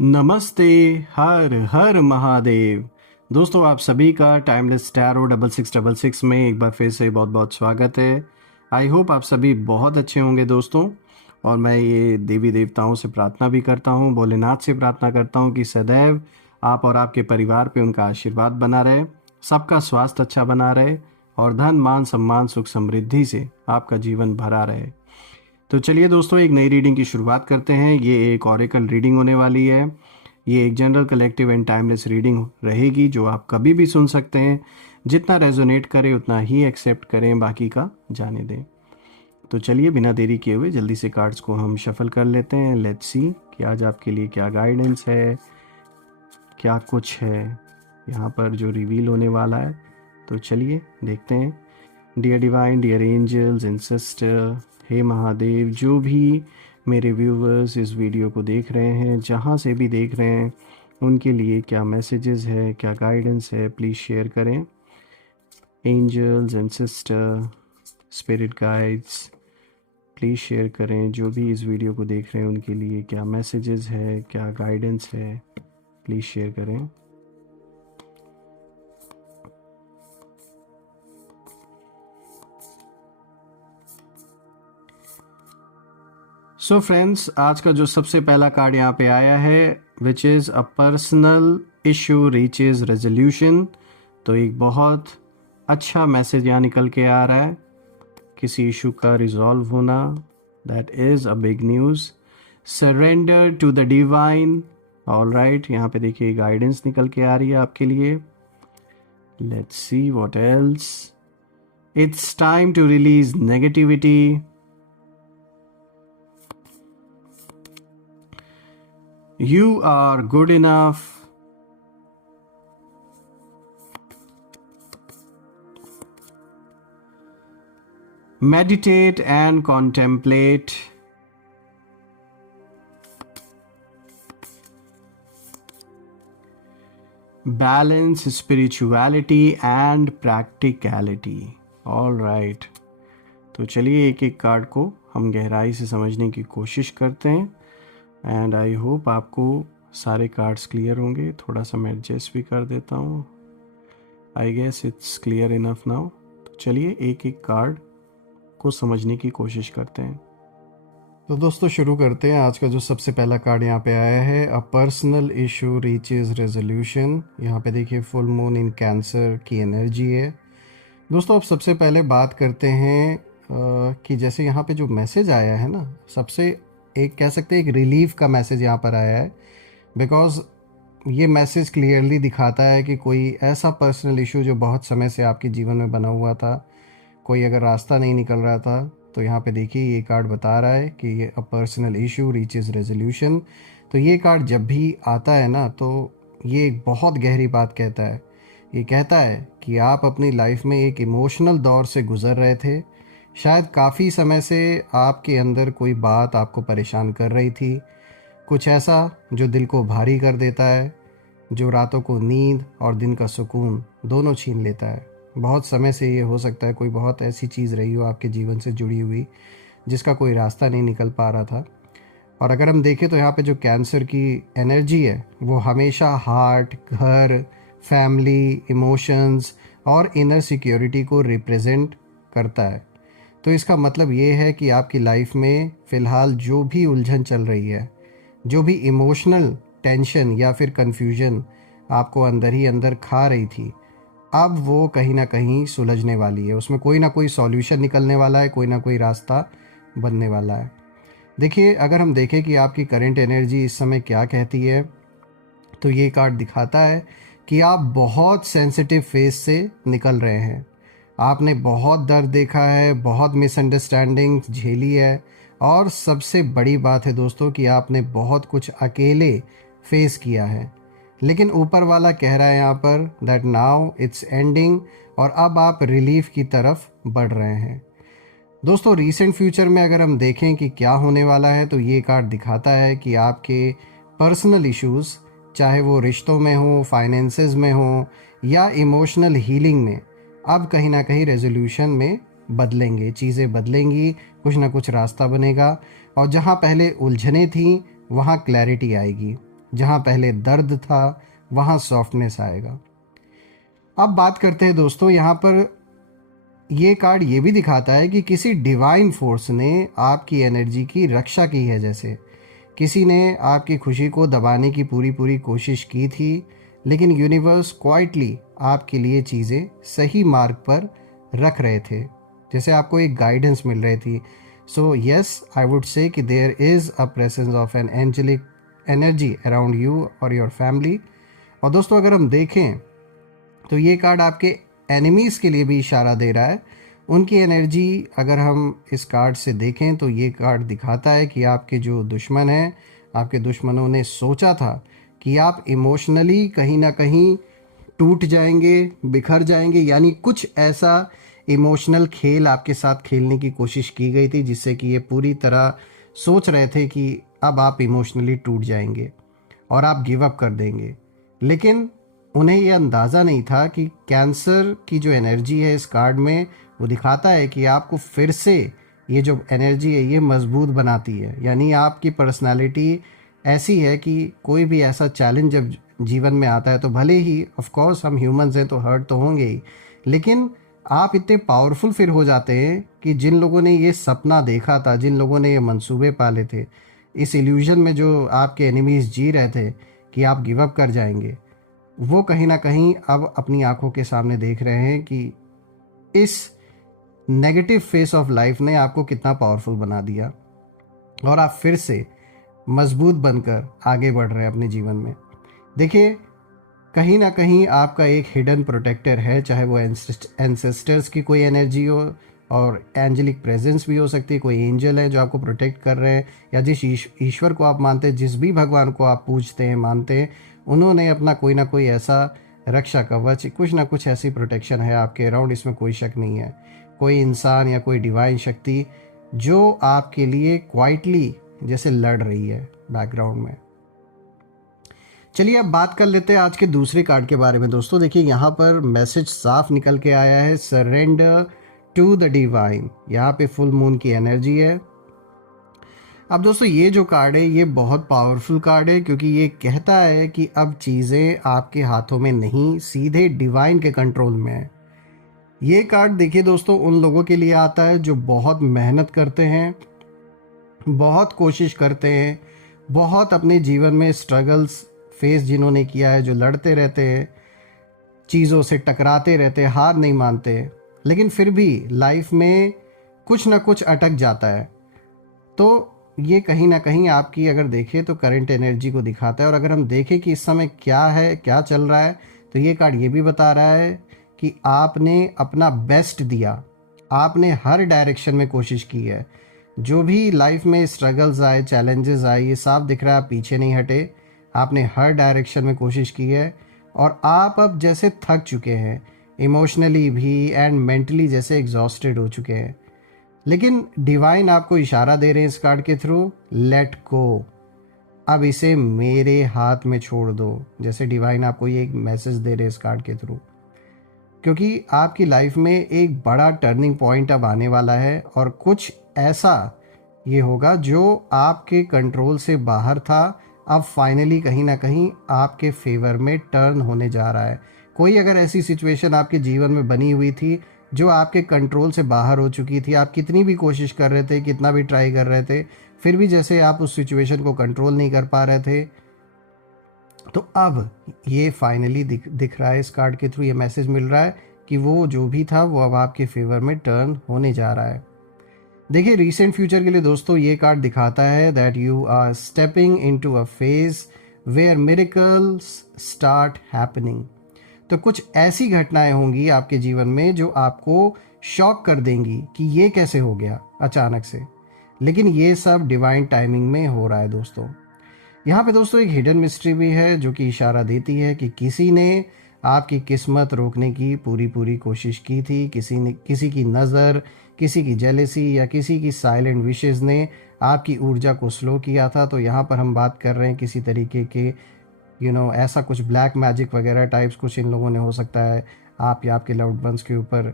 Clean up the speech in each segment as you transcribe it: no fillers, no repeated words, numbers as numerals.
नमस्ते। हर हर महादेव। दोस्तों, आप सभी का टाइमलेस टैरो 6666 में एक बार फिर से बहुत बहुत स्वागत है। आई होप आप सभी बहुत अच्छे होंगे दोस्तों। और मैं ये देवी देवताओं से प्रार्थना भी करता हूँ, भोलेनाथ से प्रार्थना करता हूँ कि सदैव आप और आपके परिवार पे उनका आशीर्वाद बना रहे, सबका स्वास्थ्य अच्छा बना रहे और धन मान सम्मान सुख समृद्धि से आपका जीवन भरा रहे। तो चलिए दोस्तों, एक नई रीडिंग की शुरुआत करते हैं। ये एक ऑरेकल रीडिंग होने वाली है। ये एक general collective and timeless reading रहेगी जो आप कभी भी सुन सकते हैं। जितना रेजोनेट करे उतना ही एक्सेप्ट करें, बाकी का जाने दें। तो चलिए बिना देरी किए हुए जल्दी से कार्ड्स को हम शफल कर लेते हैं। लेट्स सी कि आज आपके लिए क्या गाइडेंस है, क्या कुछ है यहाँ पर जो रिवील होने वाला है। तो चलिए देखते हैं। Dear divine, dear angels and sister, हे महादेव, जो भी मेरे व्यूवर्स इस वीडियो को देख रहे हैं, जहाँ से भी देख रहे हैं, उनके लिए क्या मैसेजेस है, क्या गाइडेंस है, प्लीज़ शेयर करें। Angels and sister, spirit guides, please share करें। जो भी इस वीडियो को देख रहे हैं उनके लिए क्या मैसेजेस है, क्या गाइडेंस है, प्लीज़ शेयर करें। सो फ्रेंड्स, आज का जो सबसे पहला कार्ड यहाँ पे आया है, which is a personal issue reaches resolution. तो एक बहुत अच्छा मैसेज यहाँ निकल के आ रहा है, किसी इशू का रिजॉल्व होना। That is a big news. Surrender to the divine. All right, यहाँ पे देखिए गाइडेंस निकल के आ रही है आपके लिए। Let's see what else. It's time to release negativity. You are good enough. Meditate and contemplate. Balance spirituality and practicality. All right. तो चलिए एक एक कार्ड को हम गहराई से समझने की कोशिश करते हैं। एंड आई होप आपको सारे कार्ड्स क्लियर होंगे। थोड़ा सा मैं एडजस्ट भी कर देता हूँ। I guess it's clear enough now. तो चलिए एक एक कार्ड को समझने की कोशिश करते हैं। तो दोस्तों शुरू करते हैं। आज का जो सबसे पहला कार्ड यहाँ पे आया है, a personal issue reaches resolution. यहाँ पे देखिए फुल मून इन कैंसर की एनर्जी है। दोस्तों अब सबसे पहले बात करते हैं कि जैसे यहाँ पे जो मैसेज आया है ना, सबसे एक कह सकते हैं एक रिलीफ का मैसेज यहाँ पर आया है। बिकॉज ये मैसेज क्लियरली दिखाता है कि कोई ऐसा पर्सनल इशू जो बहुत समय से आपके जीवन में बना हुआ था, कोई अगर रास्ता नहीं निकल रहा था, तो यहाँ पे देखिए ये कार्ड बता रहा है कि ये a personal issue reaches resolution. तो ये कार्ड जब भी आता है ना, तो ये एक बहुत गहरी बात कहता है। ये कहता है कि आप अपनी लाइफ में एक इमोशनल दौर से गुजर रहे थे। शायद काफ़ी समय से आपके अंदर कोई बात आपको परेशान कर रही थी, कुछ ऐसा जो दिल को भारी कर देता है, जो रातों को नींद और दिन का सुकून दोनों छीन लेता है। बहुत समय से ये हो सकता है कोई बहुत ऐसी चीज़ रही हो आपके जीवन से जुड़ी हुई, जिसका कोई रास्ता नहीं निकल पा रहा था। और अगर हम देखें तो यहाँ पे जो कैंसर की एनर्जी है, वो हमेशा हार्ट, घर, फैमिली, इमोशंस और इनर सिक्योरिटी को रिप्रेजेंट करता है। तो इसका मतलब ये है कि आपकी लाइफ में फ़िलहाल जो भी उलझन चल रही है, जो भी इमोशनल टेंशन या फिर कन्फ्यूजन आपको अंदर ही अंदर खा रही थी, अब वो कहीं ना कहीं सुलझने वाली है। उसमें कोई ना कोई सॉल्यूशन निकलने वाला है, कोई ना कोई रास्ता बनने वाला है। देखिए, अगर हम देखें कि आपकी करंट एनर्जी इस समय क्या कहती है, तो ये कार्ड दिखाता है कि आप बहुत सेंसिटिव फेज से निकल रहे हैं। आपने बहुत दर्द देखा है, बहुत मिसअंडरस्टैंडिंग झेली है, और सबसे बड़ी बात है दोस्तों कि आपने बहुत कुछ अकेले फेस किया है। लेकिन ऊपर वाला कह रहा है यहाँ पर दैट नाउ इट्स एंडिंग, और अब आप रिलीफ की तरफ बढ़ रहे हैं। दोस्तों रिसेंट फ्यूचर में अगर हम देखें कि क्या होने वाला है, तो ये कार्ड दिखाता है कि आपके पर्सनल इश्यूज़, चाहे वो रिश्तों में हो, फाइनेंसेस में हो या इमोशनल हीलिंग में, अब कहीं ना कहीं रेजोल्यूशन में बदलेंगे, चीज़ें बदलेंगी, कुछ ना कुछ रास्ता बनेगा, और जहाँ पहले उलझने थी वहाँ क्लैरिटी आएगी। जहाँ पहले दर्द था वहाँ सॉफ्टनेस आएगा। अब बात करते हैं दोस्तों, यहाँ पर ये कार्ड ये भी दिखाता है कि किसी डिवाइन फोर्स ने आपकी एनर्जी की रक्षा की है। जैसे किसी ने आपकी खुशी को दबाने की पूरी पूरी कोशिश की थी, लेकिन यूनिवर्स क्वाइटली आपके लिए चीज़ें सही मार्ग पर रख रहे थे, जैसे आपको एक गाइडेंस मिल रही थी। So yes, I would say कि there is a presence of an angelic energy around you और योर फैमिली। और दोस्तों अगर हम देखें तो ये कार्ड आपके एनिमीज़ के लिए भी इशारा दे रहा है। उनकी एनर्जी अगर हम इस कार्ड से देखें तो ये कार्ड दिखाता है कि आपके जो दुश्मन हैं, आपके दुश्मनों ने सोचा था कि आप इमोशनली कहीं ना कहीं टूट जाएंगे, बिखर जाएंगे, यानी कुछ ऐसा इमोशनल खेल आपके साथ खेलने की कोशिश की गई थी जिससे कि ये पूरी तरह सोच रहे थे कि अब आप इमोशनली टूट जाएंगे और आप गिव अप कर देंगे। लेकिन उन्हें यह अंदाज़ा नहीं था कि कैंसर की जो एनर्जी है इस कार्ड में, वो दिखाता है कि आपको फिर से ये जो एनर्जी है ये मजबूत बनाती है। यानी आपकी पर्सनालिटी ऐसी है कि कोई भी ऐसा चैलेंज जब जीवन में आता है तो भले ही ऑफ कोर्स हम ह्यूमंस हैं तो हर्ट तो होंगे ही, लेकिन आप इतने पावरफुल फिर हो जाते हैं कि जिन लोगों ने ये सपना देखा था, जिन लोगों ने ये मंसूबे पाले थे, इस इल्यूजन में जो आपके एनिमीज़ जी रहे थे कि आप गिव अप कर जाएंगे, वो कहीं ना कहीं अब अपनी आंखों के सामने देख रहे हैं कि इस नेगेटिव फेस ऑफ लाइफ ने आपको कितना पावरफुल बना दिया और आप फिर से मजबूत बनकर आगे बढ़ रहे हैं अपने जीवन में। देखिए, कहीं ना कहीं आपका एक हिडन प्रोटेक्टर है, चाहे वो एंसेस्टर्स की कोई एनर्जी हो और एंजेलिक प्रेजेंस भी हो सकती है, कोई एंजल है जो आपको प्रोटेक्ट कर रहे हैं, या जिस ईश्वर को आप मानते हैं, जिस भी भगवान को आप पूजते हैं, मानते हैं, उन्होंने अपना कोई ना कोई ऐसा रक्षा कवच, कुछ ना कुछ ऐसी प्रोटेक्शन है आपके अराउंड, इसमें कोई शक नहीं है। कोई इंसान या कोई डिवाइन शक्ति जो आपके लिए क्वाइटली जैसे लड़ रही है बैकग्राउंड में। चलिए अब बात कर लेते हैं आज के दूसरे कार्ड के बारे में। दोस्तों देखिए, यहाँ पर मैसेज साफ निकल के आया है, सरेंडर टू द डिवाइन। यहाँ पे फुल मून की एनर्जी है। अब दोस्तों ये जो कार्ड है ये बहुत पावरफुल कार्ड है, क्योंकि ये कहता है कि अब चीज़ें आपके हाथों में नहीं, सीधे डिवाइन के कंट्रोल में है। ये कार्ड देखिए दोस्तों उन लोगों के लिए आता है जो बहुत मेहनत करते हैं, बहुत कोशिश करते हैं, बहुत अपने जीवन में स्ट्रगल्स फेस जिन्होंने किया है, जो लड़ते रहते हैं, चीज़ों से टकराते रहते हैं, हार नहीं मानते, लेकिन फिर भी लाइफ में कुछ ना कुछ अटक जाता है। तो ये कहीं ना कहीं आपकी अगर देखें तो करंट एनर्जी को दिखाता है। और अगर हम देखें कि इस समय क्या है, क्या चल रहा है, तो ये कार्ड ये भी बता रहा है कि आपने अपना बेस्ट दिया, आपने हर डायरेक्शन में कोशिश की है। जो भी लाइफ में स्ट्रगल्स आए, चैलेंजेस आए, ये साफ दिख रहा है आप पीछे नहीं हटे, आपने हर डायरेक्शन में कोशिश की है और आप अब जैसे थक चुके हैं, इमोशनली भी एंड मेंटली जैसे एग्जॉस्टेड हो चुके हैं। लेकिन डिवाइन आपको इशारा दे रहे हैं इस कार्ड के थ्रू, लेट गो, अब इसे मेरे हाथ में छोड़ दो। जैसे डिवाइन आपको ये एक मैसेज दे रहे हैं इस कार्ड के थ्रू, क्योंकि आपकी लाइफ में एक बड़ा टर्निंग पॉइंट अब आने वाला है और कुछ ऐसा ये होगा जो आपके कंट्रोल से बाहर था, अब फाइनली कहीं ना कहीं आपके फेवर में टर्न होने जा रहा है। कोई अगर ऐसी सिचुएशन आपके जीवन में बनी हुई थी जो आपके कंट्रोल से बाहर हो चुकी थी, आप कितनी भी कोशिश कर रहे थे, कितना भी ट्राई कर रहे थे, फिर भी जैसे आप उस सिचुएशन को कंट्रोल नहीं कर पा रहे थे, तो अब ये फाइनली दिख रहा है इस कार्ड के थ्रू, ये मैसेज मिल रहा है कि वो जो भी था वो अब आपके फेवर में टर्न होने जा रहा है। देखिए, रिसेंट फ्यूचर के लिए दोस्तों ये कार्ड दिखाता है that you are stepping into a phase where miracles start happening. तो कुछ ऐसी घटनाएं होंगी आपके जीवन में जो आपको शॉक कर देंगी कि ये कैसे हो गया अचानक से, लेकिन ये सब डिवाइन टाइमिंग में हो रहा है दोस्तों। यहाँ पे दोस्तों एक हिडन मिस्ट्री भी है जो कि इशारा देती है कि किसी ने आपकी किस्मत रोकने की पूरी कोशिश की थी, किसी की नज़र, किसी की जेलेसी या किसी की साइलेंट विशेज़ ने आपकी ऊर्जा को स्लो किया था। तो यहाँ पर हम बात कर रहे हैं किसी तरीके के ऐसा कुछ ब्लैक मैजिक वगैरह टाइप्स कुछ इन लोगों ने हो सकता है आप या आपके लव्ड वंस के ऊपर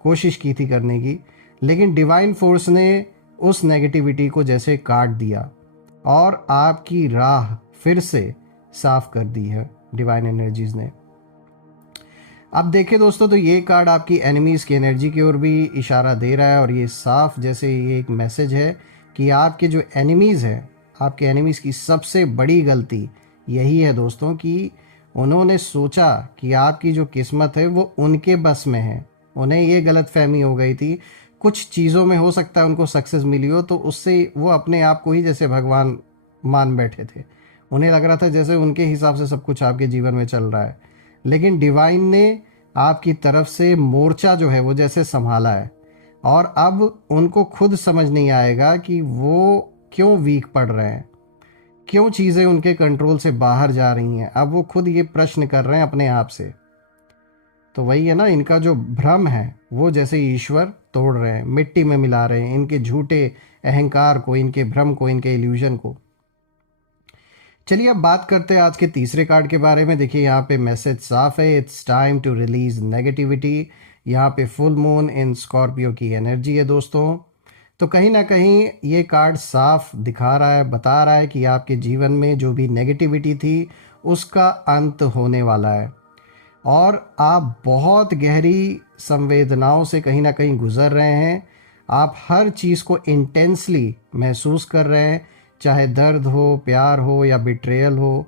कोशिश की थी करने की, लेकिन डिवाइन फोर्स ने उस नेगेटिविटी को जैसे काट दिया और आपकी राह फिर से साफ कर दी है डिवाइन एनर्जीज ने। अब देखिए दोस्तों, तो ये कार्ड आपकी एनिमीज की एनर्जी की ओर भी इशारा दे रहा है, और ये साफ जैसे ये एक मैसेज है कि आपके जो एनिमीज है, आपके एनिमीज की सबसे बड़ी गलती यही है दोस्तों कि उन्होंने सोचा कि आपकी जो किस्मत है वो उनके बस में है। उन्हें ये गलत फहमी हो गई थी, कुछ चीज़ों में हो सकता है उनको सक्सेस मिली हो, तो उससे वो अपने आप को ही जैसे भगवान मान बैठे थे। उन्हें लग रहा था जैसे उनके हिसाब से सब कुछ आपके जीवन में चल रहा है, लेकिन डिवाइन ने आपकी तरफ से मोर्चा जो है वो जैसे संभाला है, और अब उनको खुद समझ नहीं आएगा कि वो क्यों वीक पड़ रहे हैं, क्यों चीज़ें उनके कंट्रोल से बाहर जा रही हैं। अब वो खुद ये प्रश्न कर रहे हैं अपने आप से। तो वही है ना, इनका जो भ्रम है वो जैसे ईश्वर तोड़ रहे हैं, मिट्टी में मिला रहे हैं इनके झूठे अहंकार को, इनके भ्रम को, इनके इल्यूजन को। चलिए अब बात करते हैं आज के तीसरे कार्ड के बारे में। देखिए यहाँ पे मैसेज साफ है, it's time to release negativity. यहाँ पे फुल मून इन स्कॉर्पियो की एनर्जी है दोस्तों। तो कहीं ना कहीं ये कार्ड साफ दिखा रहा है, बता रहा है कि आपके जीवन में जो भी नेगेटिविटी थी उसका अंत होने वाला है, और आप बहुत गहरी संवेदनाओं से कहीं ना कहीं गुजर रहे हैं। आप हर चीज़ को इंटेंसली महसूस कर रहे हैं, चाहे दर्द हो, प्यार हो या बिट्रेयल हो।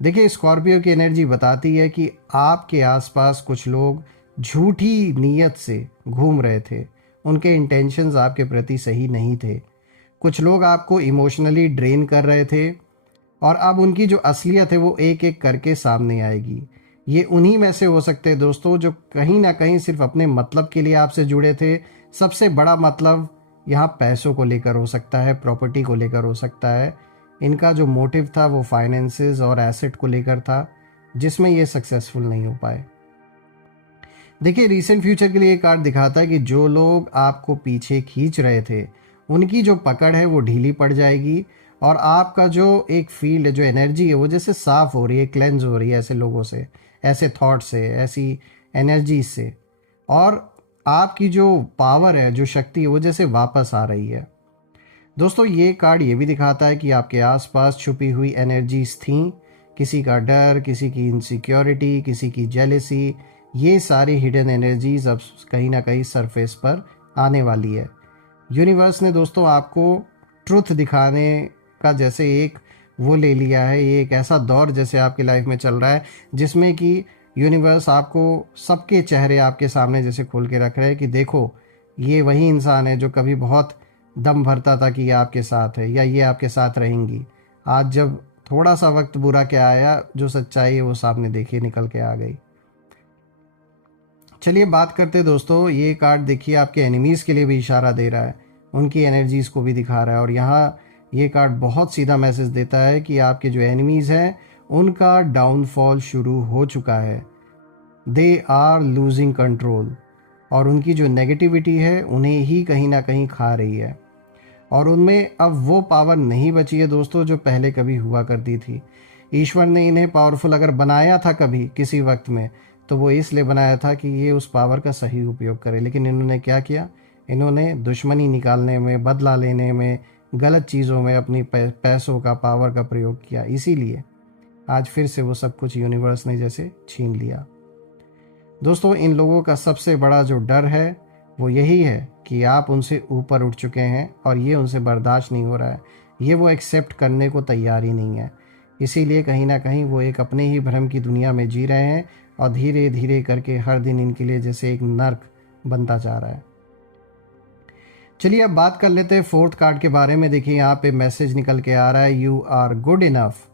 देखिए स्कॉर्पियो की एनर्जी बताती है कि आपके आसपास कुछ लोग झूठी नीयत से घूम रहे थे, उनके इंटेंशंस आपके प्रति सही नहीं थे। कुछ लोग आपको इमोशनली ड्रेन कर रहे थे, और अब उनकी जो असलियत है वो एक एक करके सामने आएगी। ये उन्हीं में से हो सकते हैं दोस्तों जो कहीं ना कहीं सिर्फ अपने मतलब के लिए आपसे जुड़े थे। सबसे बड़ा मतलब यहाँ पैसों को लेकर हो सकता है, प्रॉपर्टी को लेकर हो सकता है। इनका जो मोटिव था वो फाइनेंसेस और एसेट को लेकर था, जिसमें ये सक्सेसफुल नहीं हो पाए। देखिए रिसेंट फ्यूचर के लिए कार्ड दिखाता है कि जो लोग आपको पीछे खींच रहे थे उनकी जो पकड़ है वो ढीली पड़ जाएगी, और आपका जो एक फील्ड है, जो एनर्जी है वो जैसे साफ हो रही है, क्लेंज हो रही है ऐसे लोगों से, ऐसे थॉट से, ऐसी एनर्जी से, और आपकी जो पावर है, जो शक्ति है वो जैसे वापस आ रही है। दोस्तों ये कार्ड ये भी दिखाता है कि आपके आसपास छुपी हुई एनर्जीज थीं, किसी का डर, किसी की इनसिक्योरिटी, किसी की जेलेसी, ये सारी हिडन एनर्जीज अब कहीं ना कहीं सरफेस पर आने वाली है। यूनिवर्स ने दोस्तों आपको ट्रुथ दिखाने का जैसे एक वो ले लिया है, ये एक ऐसा दौर जैसे आपकी लाइफ में चल रहा है जिसमें कि यूनिवर्स आपको सबके चेहरे आपके सामने जैसे खोल के रख रहे हैं कि देखो ये वही इंसान है जो कभी बहुत दम भरता था कि ये आपके साथ है या ये आपके साथ रहेंगी। आज जब थोड़ा सा वक्त बुरा के आया, जो सच्चाई है वो सामने देखिए निकल के आ गई। चलिए बात करते हैं दोस्तों, ये कार्ड देखिए आपके एनिमीज़ के लिए भी इशारा दे रहा है, उनकी एनर्जीज़ को भी दिखा रहा है, और यहाँ ये कार्ड बहुत सीधा मैसेज देता है कि आपके जो एनिमीज़ हैं उनका डाउनफॉल शुरू हो चुका है। दे आर लूजिंग कंट्रोल, और उनकी जो नेगेटिविटी है उन्हें ही कहीं ना कहीं खा रही है, और उनमें अब वो पावर नहीं बची है दोस्तों जो पहले कभी हुआ करती थी। ईश्वर ने इन्हें पावरफुल अगर बनाया था कभी किसी वक्त में, तो वो इसलिए बनाया था कि ये उस पावर का सही उपयोग करे। लेकिन इन्होंने क्या किया, इन्होंने दुश्मनी निकालने में, बदला लेने में, गलत चीज़ों में अपनी पैसों का, पावर का प्रयोग किया। इसीलिए आज फिर से वो सब कुछ यूनिवर्स ने जैसे छीन लिया। दोस्तों इन लोगों का सबसे बड़ा जो डर है वो यही है कि आप उनसे ऊपर उठ चुके हैं, और ये उनसे बर्दाश्त नहीं हो रहा है, ये वो एक्सेप्ट करने को तैयार ही नहीं है। इसीलिए कहीं ना कहीं वो एक अपने ही भ्रम की दुनिया में जी रहे हैं, और धीरे धीरे करके हर दिन इनके लिए जैसे एक नर्क बनता जा रहा है। चलिए अब बात कर लेते हैं फोर्थ कार्ड के बारे में। देखिए यहाँ पे मैसेज निकल के आ रहा है, यू आर गुड इनफ।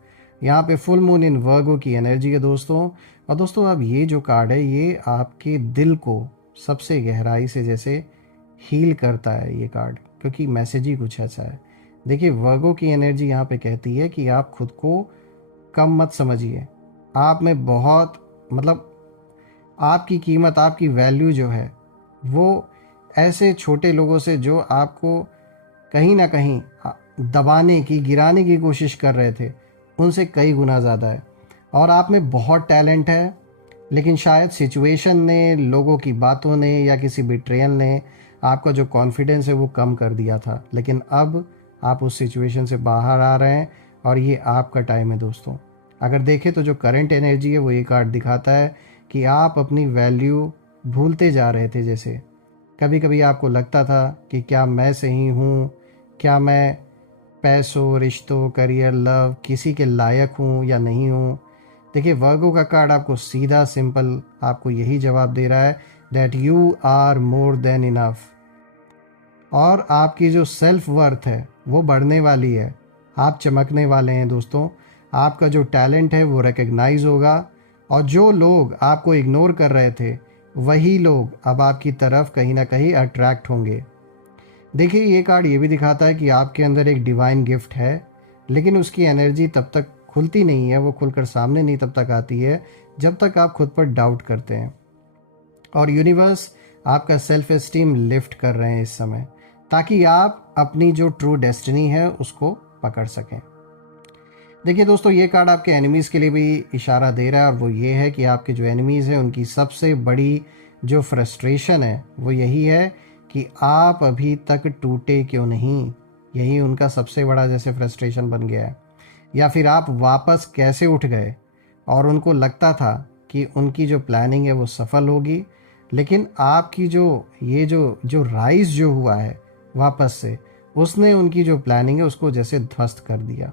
यहाँ पे फुल मून इन वर्गो की एनर्जी है दोस्तों। और दोस्तों अब ये जो कार्ड है ये आपके दिल को सबसे गहराई से जैसे हील करता है ये कार्ड, क्योंकि मैसेज ही कुछ ऐसा है। देखिए वर्गो की एनर्जी यहाँ पे कहती है कि आप खुद को कम मत समझिए, आप में बहुत मतलब आपकी कीमत, आपकी वैल्यू जो है वो ऐसे छोटे लोगों से जो आपको कहीं ना कहीं दबाने की, गिराने की कोशिश कर रहे थे, उनसे कई गुना ज़्यादा है। और आप में बहुत टैलेंट है, लेकिन शायद सिचुएशन ने, लोगों की बातों ने या किसी बिट्रेयल ने आपका जो कॉन्फिडेंस है वो कम कर दिया था। लेकिन अब आप उस सिचुएशन से बाहर आ रहे हैं, और ये आपका टाइम है दोस्तों। अगर देखें तो जो करंट एनर्जी है वो ये कार्ड दिखाता है कि आप अपनी वैल्यू भूलते जा रहे थे। जैसे कभी कभी आपको लगता था कि क्या मैं सही हूँ, क्या मैं पैसों, रिश्तों, करियर, लव किसी के लायक हूँ या नहीं हूँ। देखिए वर्गो का कार्ड आपको सीधा सिंपल आपको यही जवाब दे रहा है that you are more than enough. और आपकी जो सेल्फ वर्थ है वो बढ़ने वाली है, आप चमकने वाले हैं दोस्तों। आपका जो टैलेंट है वो रिकग्नाइज होगा और जो लोग आपको इग्नोर कर रहे थे वही लोग अब आपकी तरफ कहीं ना कहीं अट्रैक्ट होंगे। देखिए ये कार्ड ये भी दिखाता है कि आपके अंदर एक डिवाइन गिफ्ट है, लेकिन उसकी एनर्जी तब तक खुलती नहीं है, वो खुलकर सामने नहीं तब तक आती है जब तक आप खुद पर डाउट करते हैं। और यूनिवर्स आपका सेल्फ एस्टीम लिफ्ट कर रहे हैं इस समय, ताकि आप अपनी जो ट्रू डेस्टिनी है उसको पकड़ सकें। देखिए दोस्तों ये कार्ड आपके एनिमीज़ के लिए भी इशारा दे रहा है, और वो ये है कि आपके जो एनिमीज़ हैं उनकी सबसे बड़ी जो फ्रस्ट्रेशन है वो यही है कि आप अभी तक टूटे क्यों नहीं। यही उनका सबसे बड़ा जैसे फ्रस्ट्रेशन बन गया है, या फिर आप वापस कैसे उठ गए। और उनको लगता था कि उनकी जो प्लानिंग है वो सफल होगी, लेकिन आपकी जो ये जो राइज जो हुआ है वापस से, उसने उनकी जो प्लानिंग है उसको जैसे ध्वस्त कर दिया।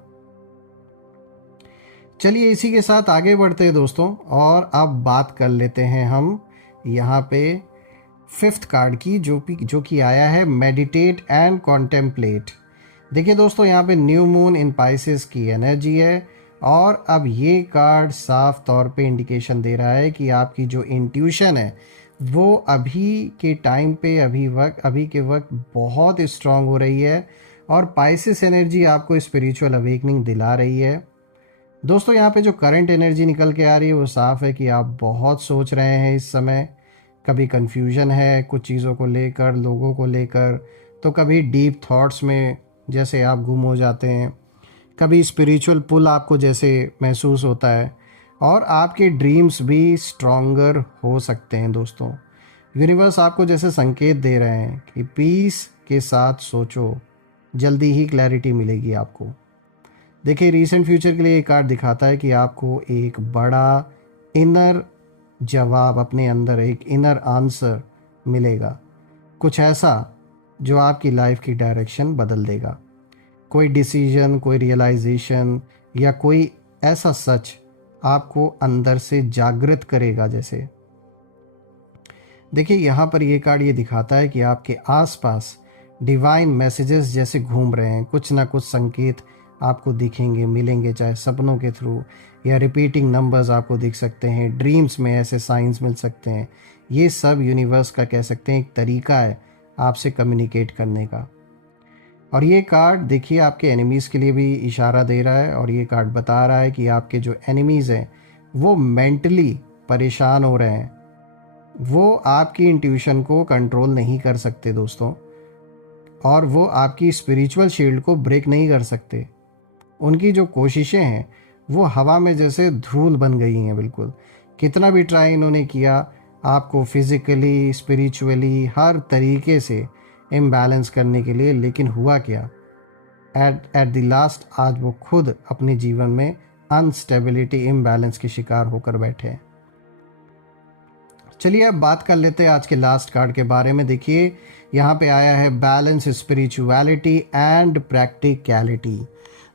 चलिए इसी के साथ आगे बढ़ते हैं दोस्तों, और अब बात कर लेते हैं हम यहाँ पे फिफ्थ कार्ड की, जो कि आया है मेडिटेट एंड कॉन्टेम्पलेट। देखिए दोस्तों यहाँ पे न्यू मून इन पाइसेस की एनर्जी है, और अब ये कार्ड साफ तौर पे इंडिकेशन दे रहा है कि आपकी जो इंट्यूशन है वो अभी के टाइम पे अभी के वक्त बहुत स्ट्रांग हो रही है, और पाइसेस एनर्जी आपको स्पिरिचुअल अवेकनिंग दिला रही है। दोस्तों यहाँ पे जो करंट एनर्जी निकल के आ रही है वो साफ है कि आप बहुत सोच रहे हैं इस समय। कभी कन्फ्यूजन है कुछ चीज़ों को लेकर, लोगों को लेकर, तो कभी डीप थॉट्स में जैसे आप गुम हो जाते हैं, कभी स्पिरिचुअल पुल आपको जैसे महसूस होता है, और आपके ड्रीम्स भी स्ट्रॉन्गर हो सकते हैं दोस्तों। यूनिवर्स आपको जैसे संकेत दे रहे हैं कि पीस के साथ सोचो, जल्दी ही क्लैरिटी मिलेगी आपको। देखिए रीसेंट फ्यूचर के लिए ये कार्ड दिखाता है कि आपको एक बड़ा इनर जवाब, अपने अंदर एक इनर आंसर मिलेगा, कुछ ऐसा जो आपकी लाइफ की डायरेक्शन बदल देगा। कोई डिसीजन, कोई रियलाइजेशन, या कोई ऐसा सच आपको अंदर से जागृत करेगा। जैसे देखिए यहाँ पर ये कार्ड ये दिखाता है कि आपके आसपास डिवाइन मैसेजेस जैसे घूम रहे हैं, कुछ ना कुछ संकेत आपको दिखेंगे, मिलेंगे, चाहे सपनों के थ्रू या रिपीटिंग नंबर्स आपको दिख सकते हैं, ड्रीम्स में ऐसे साइंस मिल सकते हैं। ये सब यूनिवर्स का कह सकते हैं एक तरीका है आपसे कम्युनिकेट करने का। और ये कार्ड देखिए आपके एनिमीज़ के लिए भी इशारा दे रहा है, और ये कार्ड बता रहा है कि आपके जो एनिमीज़ हैं वो मेंटली परेशान हो रहे हैं, वो आपकी इंट्यूशन को कंट्रोल नहीं कर सकते दोस्तों, और वो आपकी स्पिरिचुअल शील्ड को ब्रेक नहीं कर सकते। उनकी जो कोशिशें हैं वो हवा में जैसे धूल बन गई हैं बिल्कुल। कितना भी ट्राई इन्होंने किया आपको फिज़िकली, स्पिरिचुअली, हर तरीके से इम्बैलेंस करने के लिए, लेकिन हुआ क्या, एट द लास्ट आज वो खुद अपने जीवन में अनस्टेबिलिटी, इम्बैलेंस के शिकार होकर बैठे हैं। चलिए अब बात कर लेते हैं आज के लास्ट कार्ड के बारे में। देखिए यहाँ पे आया है बैलेंस, स्पिरिचुअलिटी एंड प्रैक्टिकलिटी।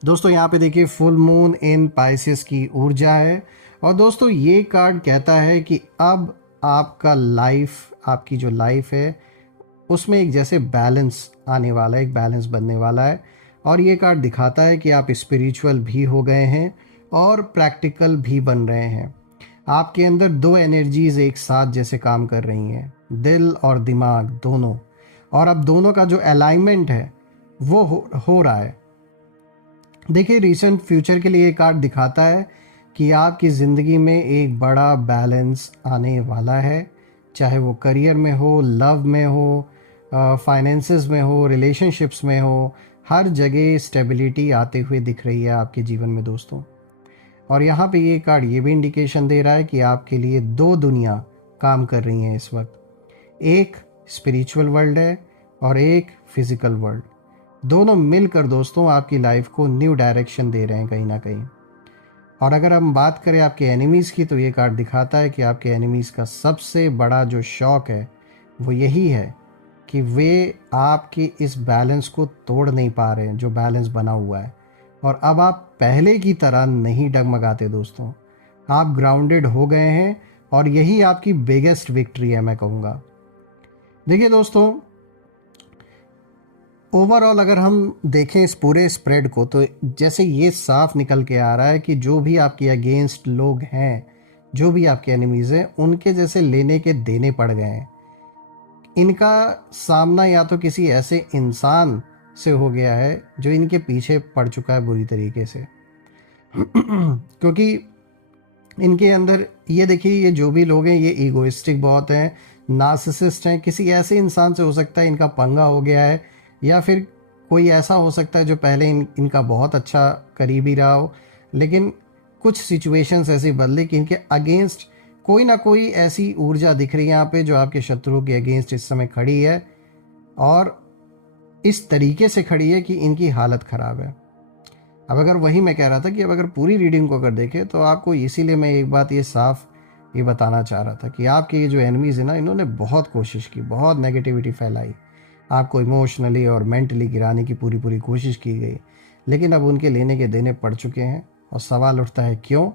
दोस्तों यहाँ पे देखिए फुल मून इन पाइसेस की ऊर्जा है, और दोस्तों ये कार्ड कहता है कि अब आपका लाइफ, आपकी जो लाइफ है उसमें एक जैसे बैलेंस आने वाला है, एक बैलेंस बनने वाला है। और ये कार्ड दिखाता है कि आप स्पिरिचुअल भी हो गए हैं और प्रैक्टिकल भी बन रहे हैं। आपके अंदर दो एनर्जीज एक साथ जैसे काम कर रही हैं, दिल और दिमाग दोनों, और अब दोनों का जो अलाइनमेंट है वो हो रहा है। देखिए रिसेंट फ्यूचर के लिए ये कार्ड दिखाता है कि आपकी ज़िंदगी में एक बड़ा बैलेंस आने वाला है, चाहे वो करियर में हो, लव में हो, फाइनेंसेस में हो, रिलेशनशिप्स में हो, हर जगह स्टेबिलिटी आते हुए दिख रही है आपके जीवन में दोस्तों। और यहाँ पे ये कार्ड ये भी इंडिकेशन दे रहा है कि आपके लिए दो दुनिया काम कर रही हैं इस वक्त, एक स्पिरिचुअल वर्ल्ड है और एक फिजिकल वर्ल्ड। दोनों मिलकर दोस्तों आपकी लाइफ को न्यू डायरेक्शन दे रहे हैं कहीं ना कहीं। और अगर हम बात करें आपके एनिमीज़ की, तो ये कार्ड दिखाता है कि आपके एनिमीज़ का सबसे बड़ा जो शौक है वो यही है कि वे आपकी इस बैलेंस को तोड़ नहीं पा रहे हैं, जो बैलेंस बना हुआ है। और अब आप पहले की तरह नहीं डगमगाते दोस्तों, आप ग्राउंडेड हो गए हैं, और यही आपकी बिगेस्ट विक्ट्री है मैं कहूँगा। देखिए दोस्तों, ओवरऑल अगर हम देखें इस पूरे स्प्रेड को, तो जैसे ये साफ निकल के आ रहा है कि जो भी आपके अगेंस्ट लोग हैं, जो भी आपके एनिमीज़ हैं, उनके जैसे लेने के देने पड़ गए हैं। इनका सामना या तो किसी ऐसे इंसान से हो गया है जो इनके पीछे पड़ चुका है बुरी तरीके से क्योंकि इनके अंदर ये देखिए, ये जो भी लोग हैं ये ईगोइस्टिक बहुत हैं, नार्सिसिस्ट हैं। किसी ऐसे इंसान से हो सकता है इनका पंगा हो गया है, या फिर कोई ऐसा हो सकता है जो पहले इनका बहुत अच्छा करीबी रहा हो, लेकिन कुछ सिचुएशंस ऐसी बदले कि इनके अगेंस्ट कोई ना कोई ऐसी ऊर्जा दिख रही है यहाँ पे जो आपके शत्रुओं के अगेंस्ट इस समय खड़ी है, और इस तरीके से खड़ी है कि इनकी हालत ख़राब है। अब अगर वही मैं कह रहा था कि अब अगर पूरी रीडिंग को अगर देखें तो आपको, इसीलिए मैं एक बात ये साफ ये बताना चाह रहा था कि आपके ये जो एनिमीज़ है ना, इन्होंने बहुत कोशिश की, बहुत नेगेटिविटी फैलाई, आपको इमोशनली और मेंटली गिराने की पूरी पूरी कोशिश की गई, लेकिन अब उनके लेने के देने पड़ चुके हैं। और सवाल उठता है क्यों?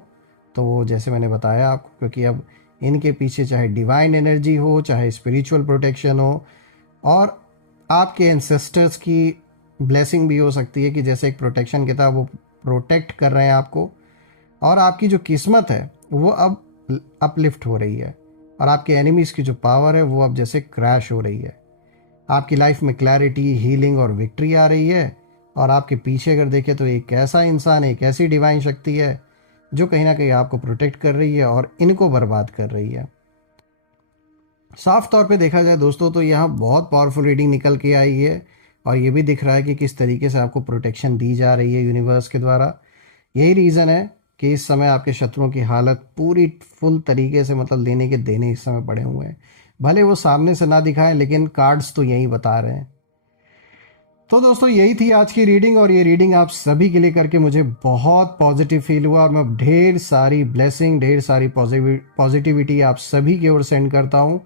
तो वो जैसे मैंने बताया आपको, क्योंकि अब इनके पीछे चाहे डिवाइन एनर्जी हो, चाहे स्पिरिचुअल प्रोटेक्शन हो, और आपके एंसेस्टर्स की ब्लेसिंग भी हो सकती है कि जैसे एक प्रोटेक्शन की तरह वो प्रोटेक्ट कर रहे हैं आपको, और आपकी जो किस्मत है वो अब अपलिफ्ट हो रही है, और आपके एनिमीज़ की जो पावर है वो अब जैसे क्रैश हो रही है। आपकी लाइफ में क्लैरिटी, हीलिंग और विक्ट्री आ रही है, और आपके पीछे अगर देखें तो एक ऐसा इंसान है, एक ऐसी डिवाइन शक्ति है जो कहीं ना कहीं आपको प्रोटेक्ट कर रही है और इनको बर्बाद कर रही है। साफ तौर पे देखा जाए दोस्तों, तो यहाँ बहुत पावरफुल रीडिंग निकल के आई है, और ये भी दिख रहा है कि किस तरीके से आपको प्रोटेक्शन दी जा रही है यूनिवर्स के द्वारा। यही रीज़न है कि इस समय आपके शत्रुओं की हालत पूरी फुल तरीके से, मतलब लेने के देने इस समय पड़े हुए हैं। भले वो सामने से ना दिखाएं, लेकिन कार्ड्स तो यही बता रहे हैं। तो दोस्तों, यही थी आज की रीडिंग, और ये रीडिंग आप सभी के लिए करके मुझे बहुत पॉजिटिव फील हुआ, और मैं ढेर सारी ब्लेसिंग, ढेर सारी पॉजिटिविटी आप सभी की ओर सेंड करता हूँ।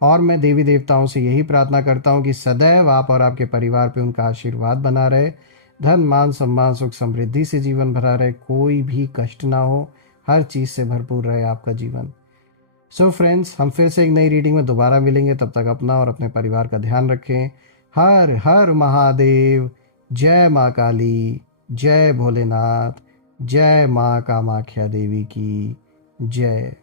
और मैं देवी देवताओं से यही प्रार्थना करता हूँ कि सदैव आप और आपके परिवार पे उनका आशीर्वाद बना रहे, धन मान सम्मान सुख समृद्धि से जीवन भरा रहे, कोई भी कष्ट ना हो, हर चीज़ से भरपूर रहे आपका जीवन। सो फ्रेंड्स, हम फिर से एक नई रीडिंग में दोबारा मिलेंगे। तब तक अपना और अपने परिवार का ध्यान रखें। हर हर महादेव। जय माँ काली, जय भोलेनाथ, जय माँ कामाख्या देवी की जय।